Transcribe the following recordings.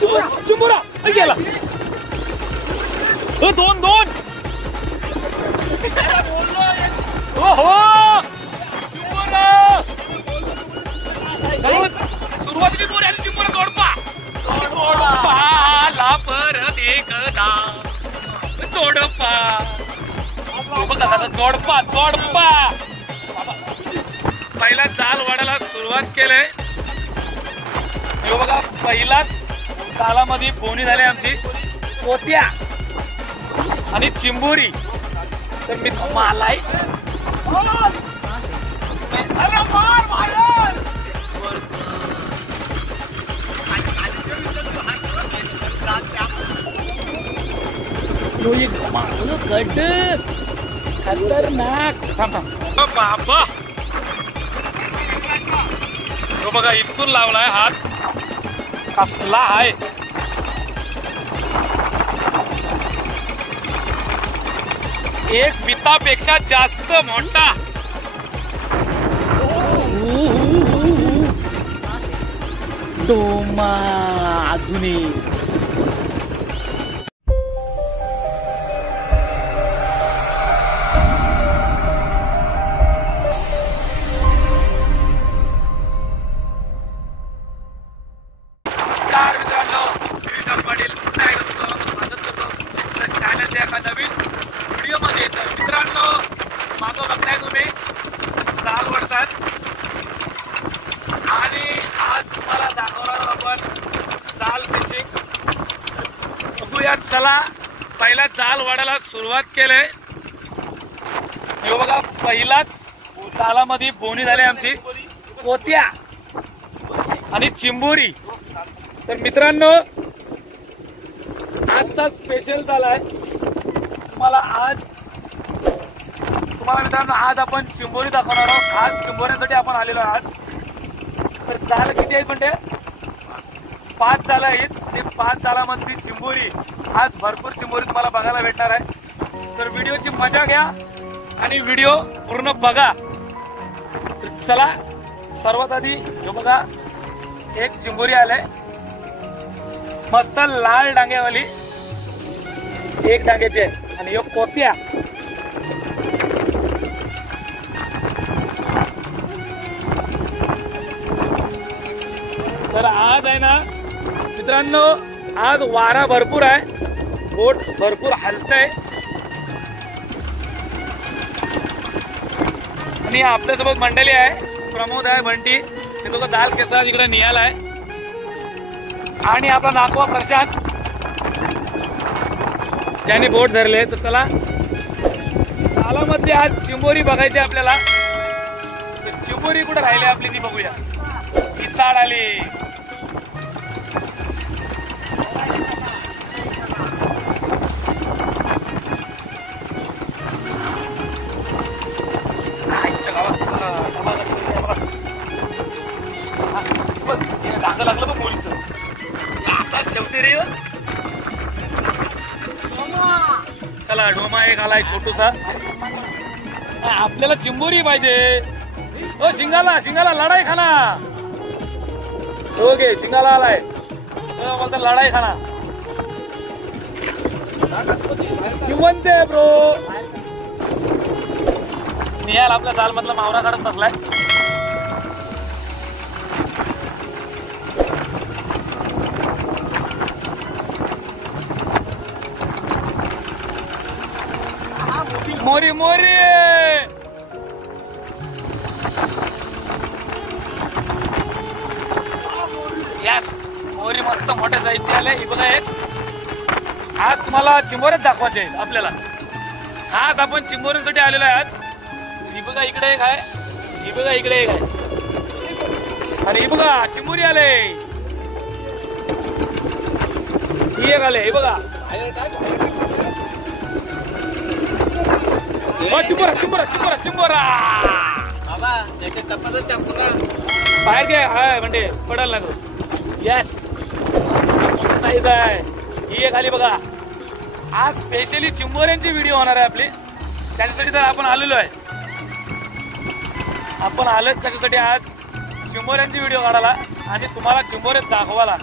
चिंबोरा गेला. दोन दोन. सुरुवातीची बोरी आली. चिंबोरा जोडपा परत एकदा जोडपा. बघा जोडपा जोडपा. पहिला जाल वाढायला सुरुवात केलंय. बघा पहिलाच जालामध्ये बोनी झाली आमची पोत्या आणि चिंबोरी. तर मी मालाय गड खतरनाक. बाबा तो बघा इथून लावलाय हात. कसला आहे. एक पितापेक्षा जास्त मोठा. डोमा अजूनही नवीन व्हिडिओ मध्ये. मित्रांनो मागं बघताय तुम्ही जाल वडतात आणि आज तुम्हाला दाखवणार आपण जाल फिशिंग. बघूयात चला. पहिला जाल वाढायला सुरुवात केलंय. हे बघा पहिलाच जालामध्ये बोनी झाली आमची पोत्या आणि चिंबोरी. तर मित्रांनो आजचा स्पेशल झालाय. तुम्हाला मित्रांनो आज आपण चिंबोरी दाखवणार आहोत. खास चिंबोऱ्यांसाठी आपण आलेलो आज. तर जाल किती आहेत म्हणते. 5 जाल आहेत. ते 5 जालामधली चिंबोरी. आज भरपूर चिंबोरी तुम्हाला बघायला भेटणार आहे. तर व्हिडिओची मजा घ्या आणि व्हिडिओ पूर्ण बघा. चला सर्वात आधी हे बघा एक चिंबोरी आलाय मस्त लाल डांग्यावाली. एक डांग्याची आहे आणि एक कोत्या. तर आज आहे ना मित्रांनो आज वारा भरपूर आहे. बोट भरपूर हलतय आणि आपल्यासोबत मंडळी आहे. प्रमोद आहे, बंटी, ते दोघं जाल केसा इकडे निघाला आहे आणि आपला नाकवा प्रशांत ज्याने बोट धरले. तर चला जालामध्ये आज चिंबोरी बघायची आपल्याला. चिंबोरी कुठे राहिली आपली ती बघूया. ही चाड आली. धागा लागलं बघ बोलीचं. असाच ठेवते रे. चला डोमा एक आलाय छोटूसा. आपल्याला चिंबोरी पाहिजे. ओ शिंगाला शिंगाला लढाई खाना. ओके शिंगाला आलाय. बोलता लढाई खाना. जिवंत आहे ब्रो. निहाल आपल्या जाल मधला मावरा काढत बसलाय. मोरी मोरी. यस मोरी मस्त मोठ्या साईजची आले. ही बघा एक. आज तुम्हाला चिंबोऱ्यात दाखवायचे आहेत आपल्याला. खास आपण चिंबोऱ्यांसाठी आलेलो आहे आज. ही बघा इकडे एक आहे. ही बघा इकडे एक आहे आणि ही बघा चिंबोरी आले. ही एक आले. ही बघा चिंबोरा चिंबोरा चिंबोरा चिंबोरा. बाहेर घे म्हणजे पडल ना तो. यस साईज आहे. ही एक आली बघा. आज स्पेशली चिंबोऱ्यांची व्हिडिओ होणार आहे आपली. त्याच्यासाठी तर आपण आलेलो आहे. आपण आलोच त्याच्यासाठी आज चिंबोऱ्यांची व्हिडिओ काढायला आणि तुम्हाला चिंबोऱ्यात दाखवायला.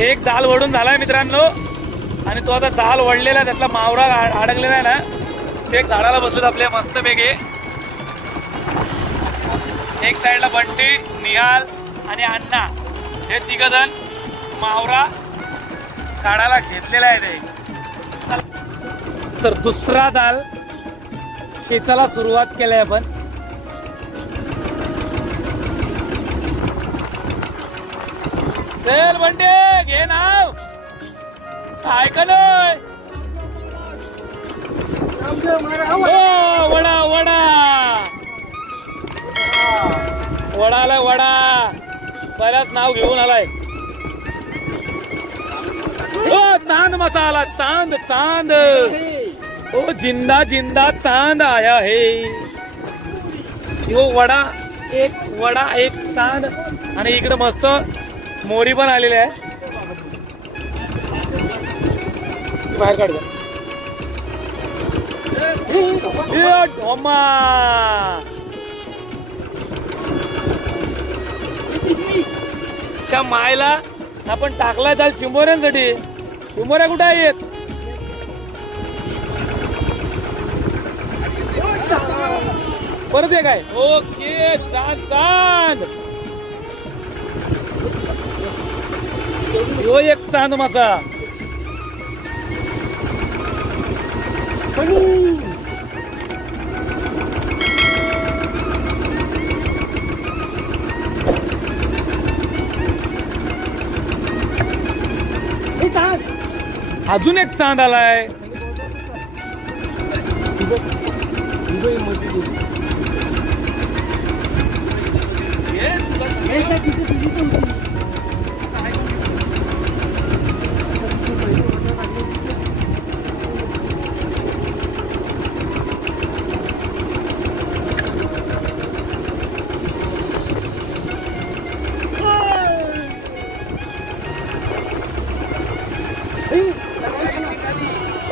एक जाल ओढून झालाय मित्रांनो आणि तो आता जाल ओढलेला त्यातला मावरा अडकलेला आहे ना ते काढायला बसलेत आपले मस्त पैकी. एक साइडला बंटी, निहाल आणि अण्णा हे तिघ जण मावरा काढायला घेतलेला आहे ते. तर दुसरा जाल खेचायला सुरुवात केलाय आपण. चल बंटे घे नाव ऐका नाही. वडा वडा वडा आलाय वडा बऱ्याच नाव घेऊन आलाय. ओ चांद मसाला चांद चांद ओ जिंदा जिंदा चांद आया है. यो वडा एक चांद आणि इकडे मस्त मोरी पण आलेली आहे. बाहेर काढ ढोमा. मायला आपण टाकला जाल चिंबोऱ्यांसाठी. चिंबोऱ्या कुठे आहेत? परत एक आहे. ओके चांद चांद यो एक चांद मासा. अजून एक चांद आलाय.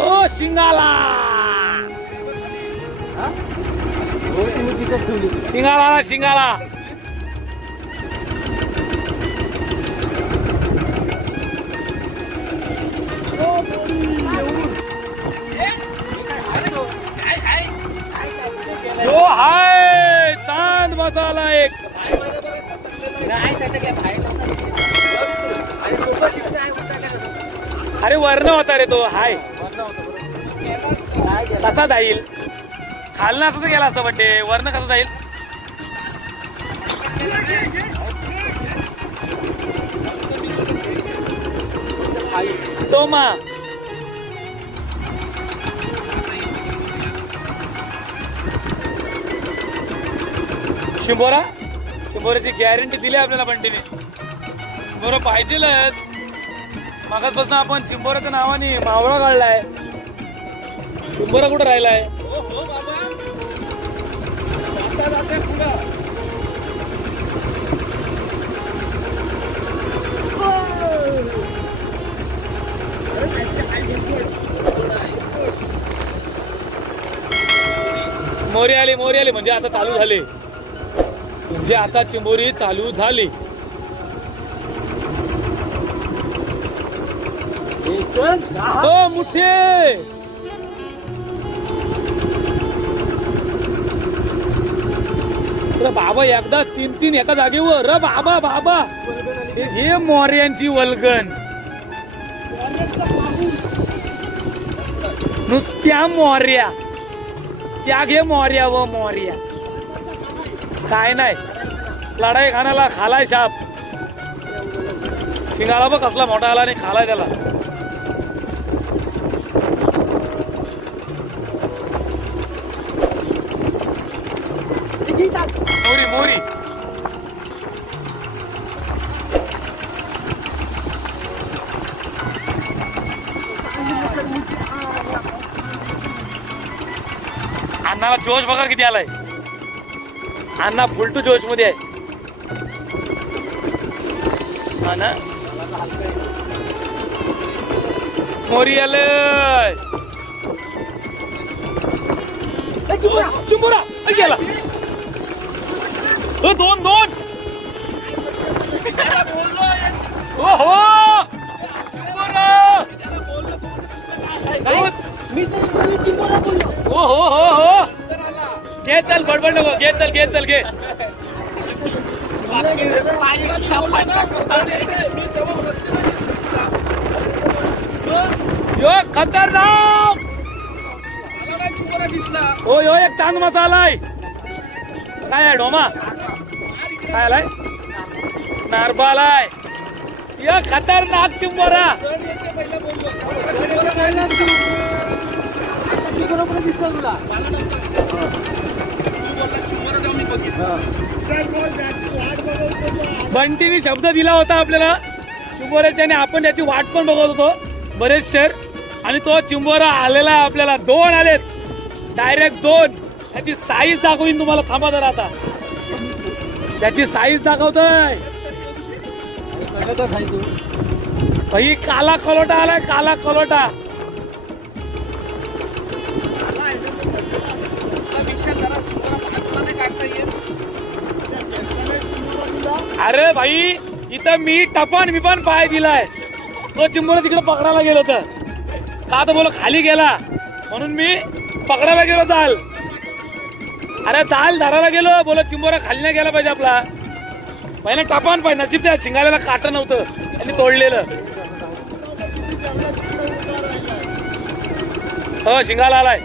ओ शिंगाला शिंगाला शिंगाला. जो हाय चांद मसाला एक. अरे वर्ण होता रे तो. हाय कसा जाईल? खालना असं तर गेला असतं पण ते वर्ण कसं जाईल? तोमा शिंबोरा शिंबोऱ्याची गॅरंटी दिली आपल्याला बंटीने. बरोबर पाहिजेलच. मागासपासून आपण चिंबोऱ्याच्या नावाने मावळा काढलाय. चिंबोरा कुठं राहिलाय? मोरी आली म्हणजे आता चालू झाले. म्हणजे आता चिंबोरी चालू झाली. हो मुठे बाबा एकदा तीन एका जागेवर. र बाबा बाबा हे मोर्यांची वल्गन. नुसत्या मोर्या त्या घे मोर्या व मोर्या. काय नाही लढाई खानाला खालाय शाप. शिंगाला बघ कसला मोठा आला आणि खालाय त्याला. मोरी मोरी अण्णाला जोश बघा किती आलाय. अण्णा फुल टू जोश मध्ये आहे. हा ना मोरी आलंय. चिंबोरा गेला. दोन ओहो ओहो हो घे चल बडबड नको घे चल घे यो खतरनाक हो यो एक चांद मसाला आहे काय आहे डोमा काय आलाय नारबाल आहे यो खतरनाक चिंबोरा बंटीने शब्द दिला होता आपल्याला चिंबोऱ्याच्या आणि आपण त्याची वाट पण बघत होतो बरेच शेर आणि तो चिंबोरा आलेला आपल्याला 2 आलेत डायरेक्ट 2 त्याची साईज दाखवीन तुम्हाला थांबा जरा आता त्याची साईज दाखवतोय भाई काला खलोटा आलाय काला खलोटा अरे भाई इथं मी टपन पाय दिलाय तो चिंबोरा तिकडे पकडायला गेलो तर का तर बोल खाली गेला म्हणून मी पकडायला गेलो चाल अरे चाल धरायला गेलो बोल चिंबोरा खाली नाही गेला पाहिजे आपला पहिला टपान पाय नशीब त्या शिंगाल्याला काट नव्हतं आणि तोडलेलं हो शिंगाला आलाय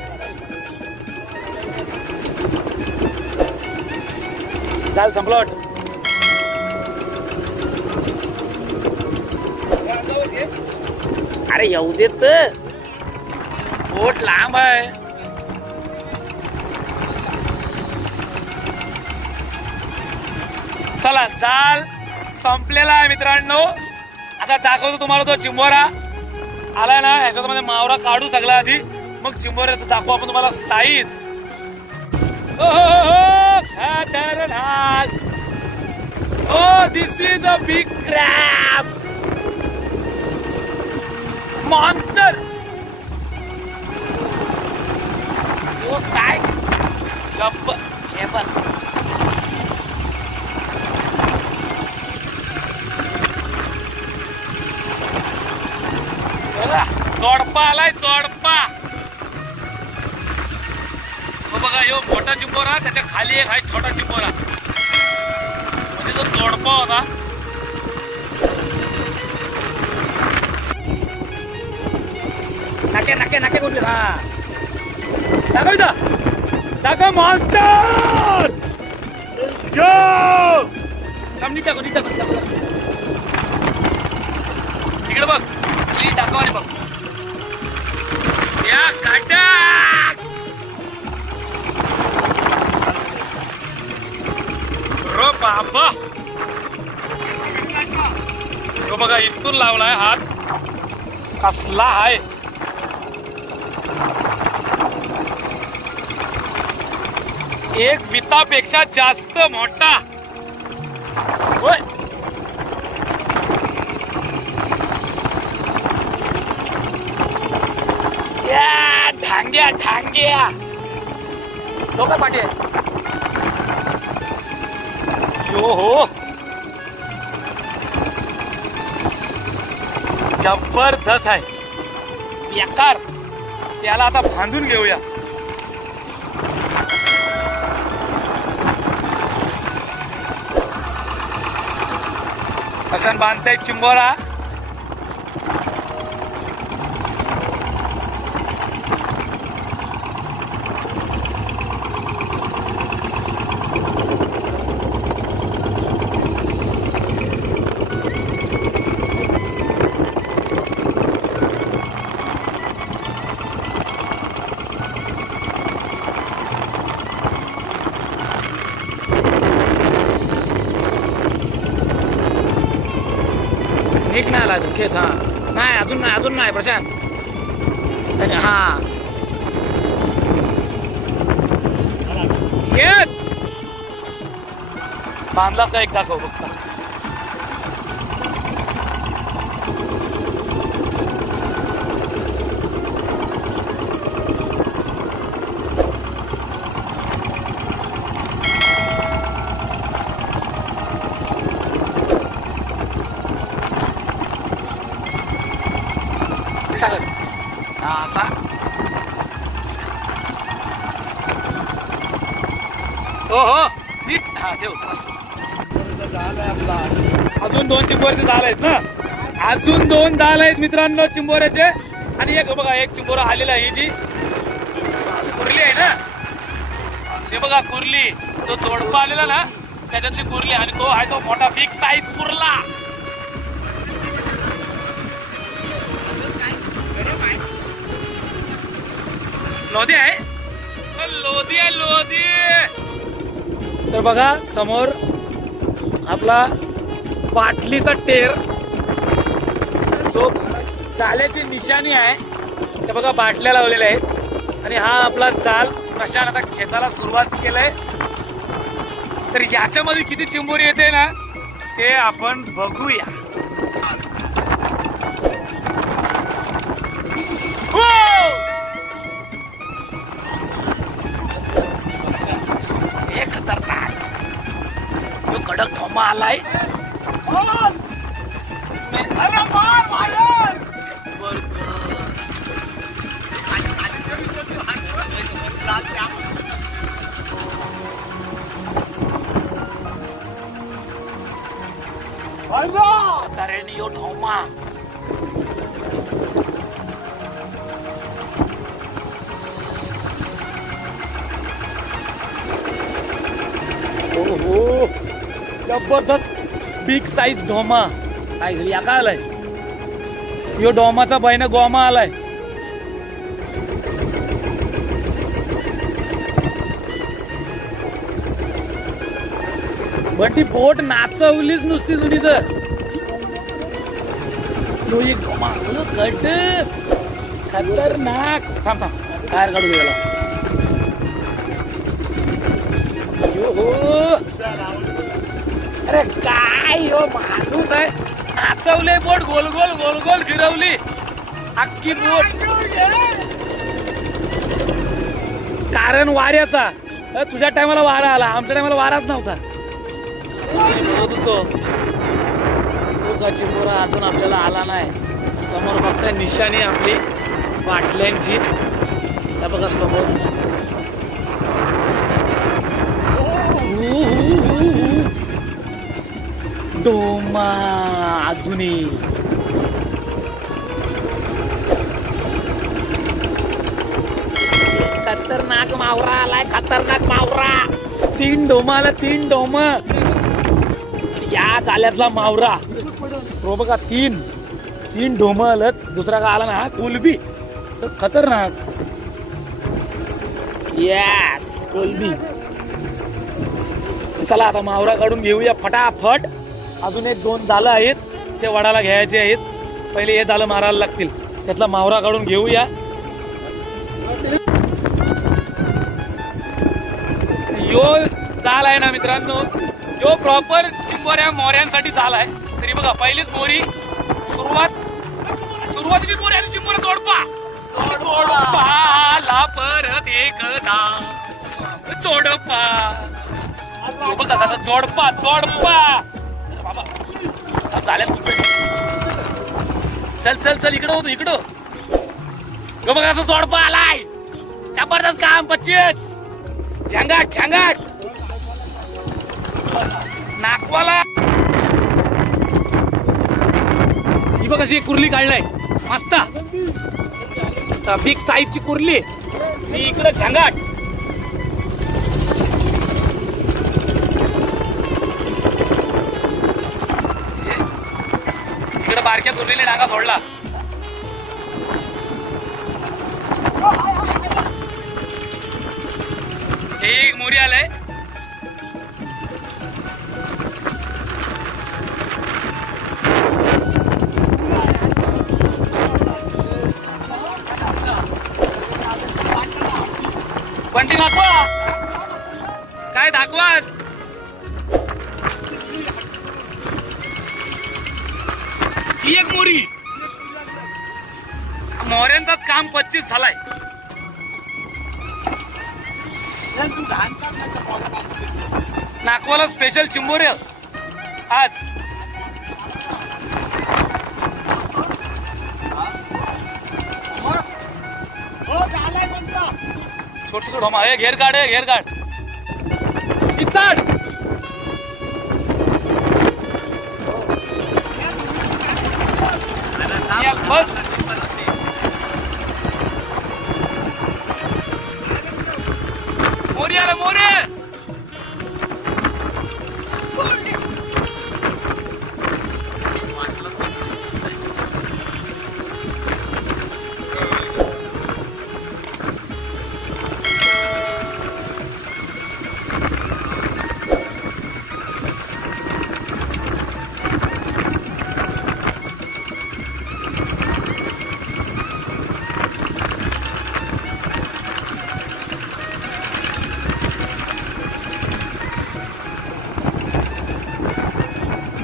चाल संपलॉट अरे येऊ देत पोट लांब आहे चला जाल संपलेला आहे मित्रांनो आता दाखवतो तुम्हाला तो चिंबोरा आलाय ना ह्याच्यामध्ये मावरा काढू सगळा आधी मग चिंबोऱ्याचं दाखवू आपण तुम्हाला size Oh, this is a big crab. Monster. Oh, काय? जब हे बघ. चोडपा आलाय चोडपा. बघा यो मोठा चिंबोरा त्याच्या खाली एक आहे छोटा चिंबोरा म्हणजे तो जोडपा होता नाके नाके नाके कुठले हा दाखव इथं दाखव मॉन्स्टर जो कम नीट टाकू तिकडे बघ नीट दाखव आणि बघ या काटा बाबा तो बघा इथून लावलाय हात कसला आहे एक वितापेक्षा जास्त मोठा होय या ढांग्या ढांग्या लोक पाठी आहे हो जबरदस्त आहे बेकार त्याला आता बांधून घेऊया कशाने बांधताय चिंबोरा नीट नाही आला अजून खेच हा नाही अजून नाही प्रशांत हा येस बांधलाच का एक दाखव फक्त हा ठेव. अजून 2 चिंबोऱ्याचे जाल आहेत ना, अजून 2 जाल आहेत मित्रांनो चिंबोऱ्याचे. आणि एक बघा, एक चिंबोरा आलेला आहे, ही जी कुर्ली आहे ना, हे बघा कुर्ली, तो जोडपा आलेला ना त्याच्यातली कुर्ली. आणि तो आहे तो मोठा बिग साईज कुर्ला. लोधी आहे, लोधी आहे लोधी. तर बघा समोर आपला बाटलीचा टेर, जो जाल्याची निशाणी आहे, ते बघा बाटल्या लावलेल्या आहेत. आणि हा आपला जाल प्रशांत आता खेचायला सुरुवात केलंय. तर याच्यामध्ये किती चिंबोरी येते ना ते आपण बघूया. हे खतरनाक, तो कडक ठोमा आलाय. Yo ठोमा ओहो, जबरदस्त बिग साईज ढोमा. काय घरी का आलाय यो डोमाचा बहिण गोमा आलाय. पण ती बोट नाचवलीच नुसती जुनी. तर तो एक गोमा गट खतरनाक. थांब थांब, बाहेर काढू दे त्याला. अरे काय हो माणूस आहे, नाचवले बोट, गोल गोल गोल गोल फिरवली अख्खी बोट. कारण वाऱ्याचा. तुझ्या टायमाला वारा आला, आमच्या टायमाला वाराच नव्हता. तो चिंबोरा अजून आपल्याला आला नाही. समोर फक्त निशाणी आपली बाटल्यांची. त्या बघा समोर डोमा अजूनही. खतरनाक मावरा आलाय, खतरनाक मावरा. 3 डोमा आला, 3 डोम या जाल्यातला मावरा. हो बघा 3 डोम आलत. दुसरा का आला ना कोलबी, खतरनाक. यस कोलबी. चला आता मावरा काढून घेऊया फटाफट. अजून 1-2 जालं आहेत, ते वडाला घ्यायचे आहेत. पहिले हे जालं मारायला लागतील, त्यातला मावरा काढून घेऊया. यो जाल आहे ना मित्रांनो, यो प्रॉपर चिंबोऱ्या मोऱ्यांसाठी जाल आहे. तरी बघा पहिलीच मोरी, सुरुवातीची मोरी आणि चिंबोऱ्या जोडपा ला परत एकदा जोडपा. बघा कसा जोडपा बाबा झाल्या. चल चल चल, इकडं होतो इकडं. बघा कसं जोडपा आलाय, जबरदस्त काम. 25 झंगाट झंगाट नाकवाला. ही बघ कशी कुर्ली काढलाय मस्त, बिग साईजची कुर्ली. इकडे झंगाट. इकडे बारक्या कुर्लीने डांगा सोडला. एक मोरी आलाय. बंटी दाखवा, काय दाखवा. ही एक मोरी. मोऱ्यांचाच काम 25 झालाय. नागवाला स्पेशल चिंबोरे आज. छोट छोट ढोमा. घेर काढ, घेर काढ. चढ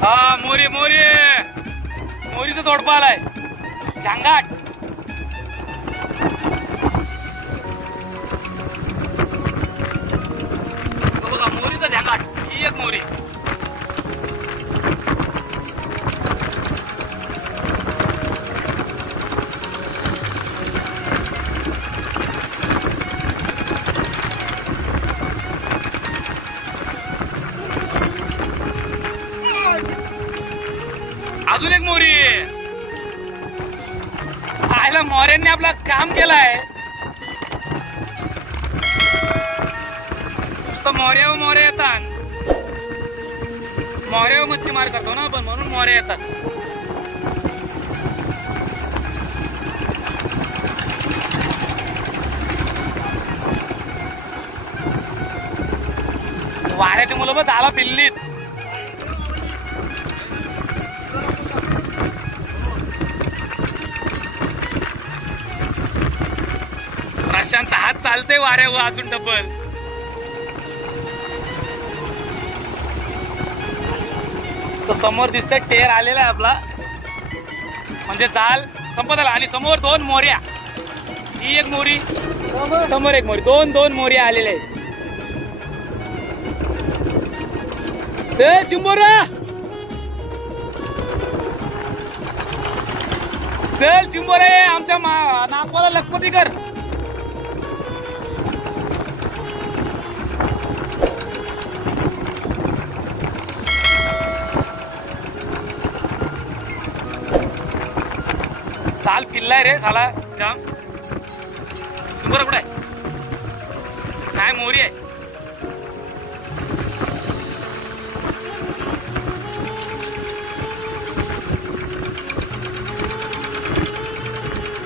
हा मोरी मोरी मोरीचं जोडपं आलाय झांगाट. बघा मोरीचं झांगाट. ही एक मोरी. अजून एक मोरी. आयला मोऱ्यांनी आपलं काम केलंय. नुसतं मोऱ्या मोरे येतात. मोऱ्यावर मच्छीमार करतो ना आपण म्हणून मोरे येतात. वाऱ्याची मुलं बघ झाला पिल्लीत. प्रशांतचा हात चालतंय वाऱ्यावर अजून डबल. तो समोर दिसतंय टेर आलेला आहे आपला म्हणजे जाल संपत आला. आणि समोर दोन मोऱ्या. ही एक मोरी समोर एक मोरी. दोन मोऱ्या आलेल्या आहेत. चल चिंबोरा चल चिंबोरे आमच्या नागवाला लखपती कर. चाल पिल्लाय रे साला जाम. चिंबोरा कुठे आहे? नाही मोरी आहे.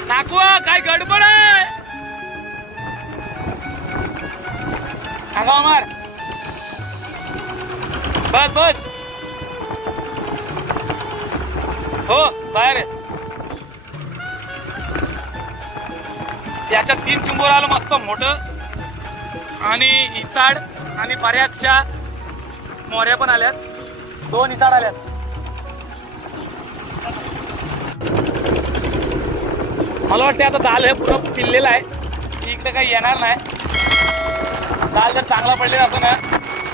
नागवा काय गडबड आहे? नागवा मार. बस बस. हो बाहेर आहे. याच्यात 3 चिंबोर आलं मस्त मोठं. आणि इचाड आणि बऱ्याचशा मोऱ्या पण आल्यात. 2 इचाड आल्यात. मला वाटतं आता जाल हे पुरं पिल्लेलं आहे. इकडे काही येणार नाही. जाल जर चांगला पडलेला असतो ना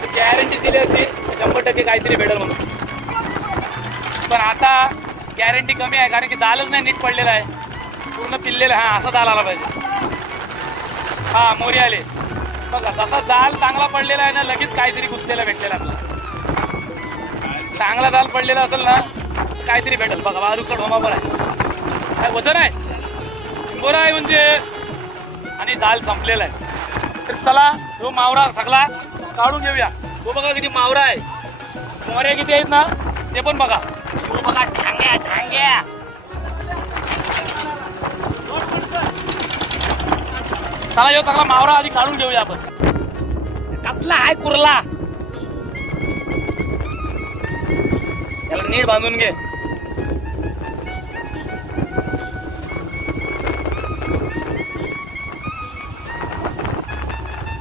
तर गॅरंटी दिली असती 100% काहीतरी भेटेल म्हणून. पण आता गॅरंटी कमी आहे कारण की जालच नाही नीट पडलेला आहे. पूर्ण पिल्लेलं. हा असा जाल आला पाहिजे. हा मोरी आले बघा. जसा जाल चांगला पडलेला आहे ना लगेच काहीतरी गुंतलेला भेटलेला आपल्याला. चांगला जाल पडलेला असेल ना काहीतरी भेटेल. बघा बाजूकडे होमाबर आहे. काय वजन आहे चिंबोरा आहे म्हणजे. आणि जाल संपलेला आहे. तर चला तो मावरा सगळा काढून घेऊया. तो बघा किती मावरा आहे. मोऱ्या किती आहेत ना ते पण बघा. तो बघा ठांग्या ठांग्या. चला यो सगळा मावरा आधी काढून घेऊया आपण. कसला आहे कुर्ला. त्याला नीट बांधून घे.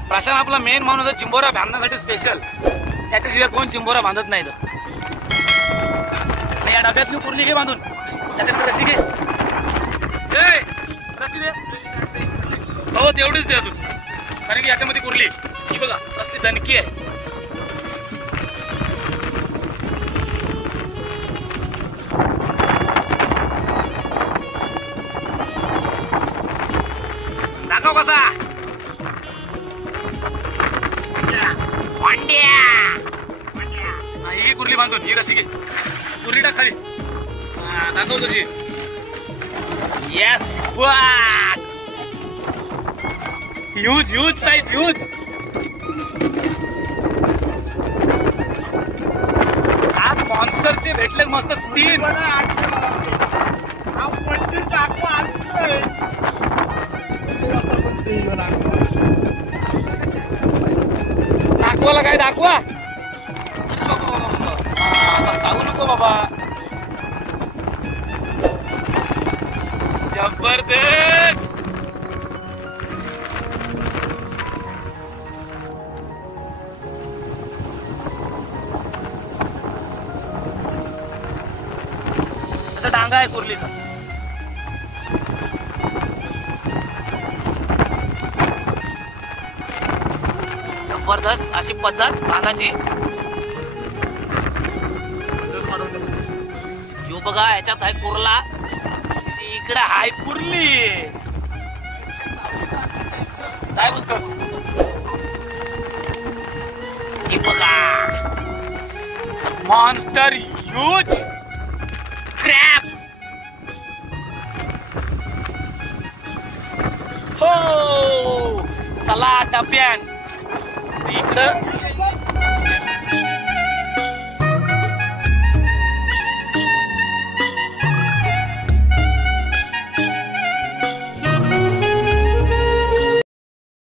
प्रशांत आपला मेन माणूस आहे चिंबोरा बांधण्यासाठी स्पेशल. त्याच्याशिवाय कोण चिंबोरा बांधत नाही. या डब्यातली कुर्ली घे बांधून. त्याच्याकडे रशी घे. रशी दे. हो तेवढीच दे अजून कारण की याच्यामध्ये कुर्ली. ही बघा कसली दणकी आहे. दाखव कसा. ही कुर्ली बांधून. ही रशी घे. कुर्ली टाक खाली. दाखव तुझी. Yes huge huge size huge. आज मॉन्स्टरचे भेटले मस्त 3. दाखवाला काय दाखवा. सांगू नको बाबा. जबरदस्त. इथं डांगा आहे कुर्लीचा. जबरदस्त अशी पद्धत बांधाची. यो बघा याच्यात आहे कुर्ला, इकडे हाय कुर्ली. काय बोलतोस? हे बघा मॉन्स्टर ह्यूज क्रॅब. हो चला डब्यान इकडं